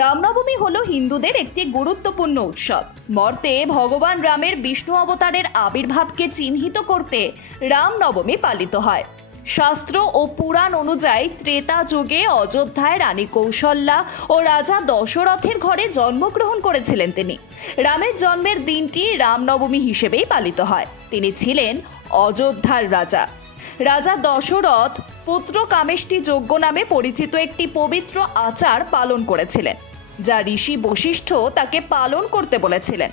রামনবমী হলো হিন্দুদের একটি গুরুত্বপূর্ণ উৎসব। মর্তে ভগবান রামের বিষ্ণু অবতারের আবির্ভাবকে চিহ্নিত করতে রামনবমী পালিত হয়। শাস্ত্র ও পুরাণ অনুযায়ী ত্রেতা যুগে অযোধ্যায় রানী কৌশল্যা ও রাজা দশরথের ঘরে জন্মগ্রহণ করেছিলেন তিনি। রামের জন্মের দিনটি রামনবমী হিসেবেই পালিত হয়। তিনি ছিলেন অযোধ্যার রাজা। রাজা দশরথ পুত্র কামেষ্টি যজ্ঞ নামে পরিচিত একটি পবিত্র আচার পালন করেছিলেন, যা ঋষি বশিষ্ঠ তাকে পালন করতে বলেছিলেন।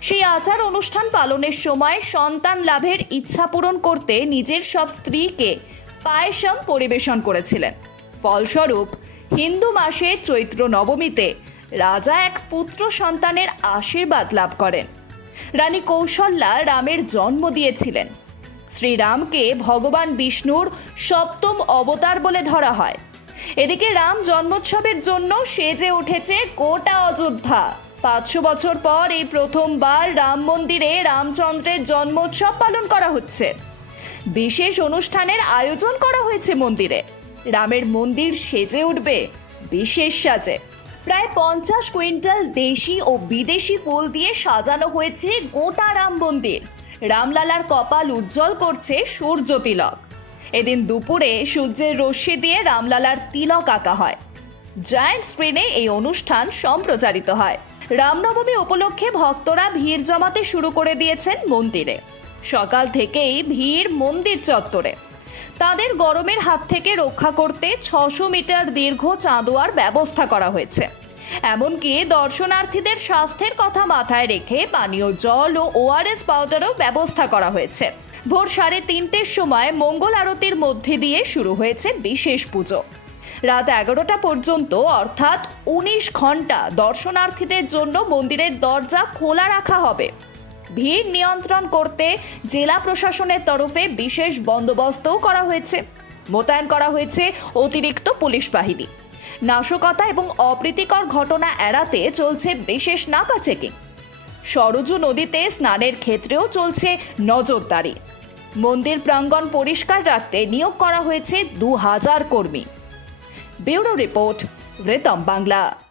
সেই আচার অনুষ্ঠান পালনের সময় সন্তান লাভের ইচ্ছা পূরণ করতে নিজের সব স্ত্রীকে পায়েসম পরিবেশন করেছিলেন। ফলস্বরূপ, হিন্দু মাসে চৈত্র নবমীতে রাজা এক পুত্র সন্তানের আশীর্বাদ লাভ করেন। রানী কৌশল্যা রামের জন্ম দিয়েছিলেন। শ্রীরামকে ভগবান বিষ্ণুর সপ্তম অবতার বলে ধরা হয়। এদিকে রাম জন্মোৎসবের জন্য সেজে উঠেছে গোটা অযোধ্যা। পাঁচশো বছর পর এই প্রথমবার রাম মন্দিরে রামচন্দ্রের জন্মোৎসব পালন করা হচ্ছে। বিশেষ অনুষ্ঠানের আয়োজন করা হয়েছে মন্দিরে। রামের মন্দির সেজে উঠবে বিশেষ সাজে। প্রায় পঞ্চাশ কুইন্টাল দেশি ও বিদেশি ফুল দিয়ে সাজানো হয়েছে গোটা রাম মন্দির। রামলালার কপাল উজ্জ্বল করছে সূর্য তিলক। এদিন দুপুরে সূর্যের রশ্মি দিয়ে রামলালার তিলক আঁকা হয়। জায়ান্ট স্ক্রিনে এই অনুষ্ঠান সম্প্রচারিত হয়। রামনবমী উপলক্ষে ভক্তরা ভিড় জমাতে শুরু করে দিয়েছেন মন্দিরে। সকাল থেকেই ভিড় মন্দির চত্বরে। তাদের গরমের হাত থেকে রক্ষা করতে ছশো মিটার দীর্ঘ চাঁদোয়ার ব্যবস্থা করা হয়েছে। এমনকি দর্শনার্থীদের স্বাস্থ্যের কথা মাথায় রেখে পানীয় জল ও ওআরএস পাউডারও ব্যবস্থা করা হয়েছে। ভোর সাড়ে তিনটের সময় মঙ্গল আরতির মধ্যে দিয়ে শুরু হয়েছে বিশেষ পুজো। রাত এগারোটা পর্যন্ত, অর্থাৎ উনিশ ঘণ্টা, দর্শনার্থীদের জন্য মন্দিরের দরজা খোলা রাখা হবে। ভিড় নিয়ন্ত্রণ করতে জেলা প্রশাসনের তরফে বিশেষ বন্দোবস্তও করা হয়েছে। মোতায়েন করা হয়েছে অতিরিক্ত পুলিশ বাহিনী। নাশকতা এবং অপ্রীতিকর ঘটনা এড়াতে চলছে বিশেষ নাকা চেকিং। সরজু নদীতে স্নানের ক্ষেত্রেও চলছে নজরদারি। মন্দির প্রাঙ্গণ পরিষ্কার রাখতে নিয়োগ করা হয়েছে দু হাজার কর্মী। ব্যুরো রিপোর্ট, রেতম বাংলা।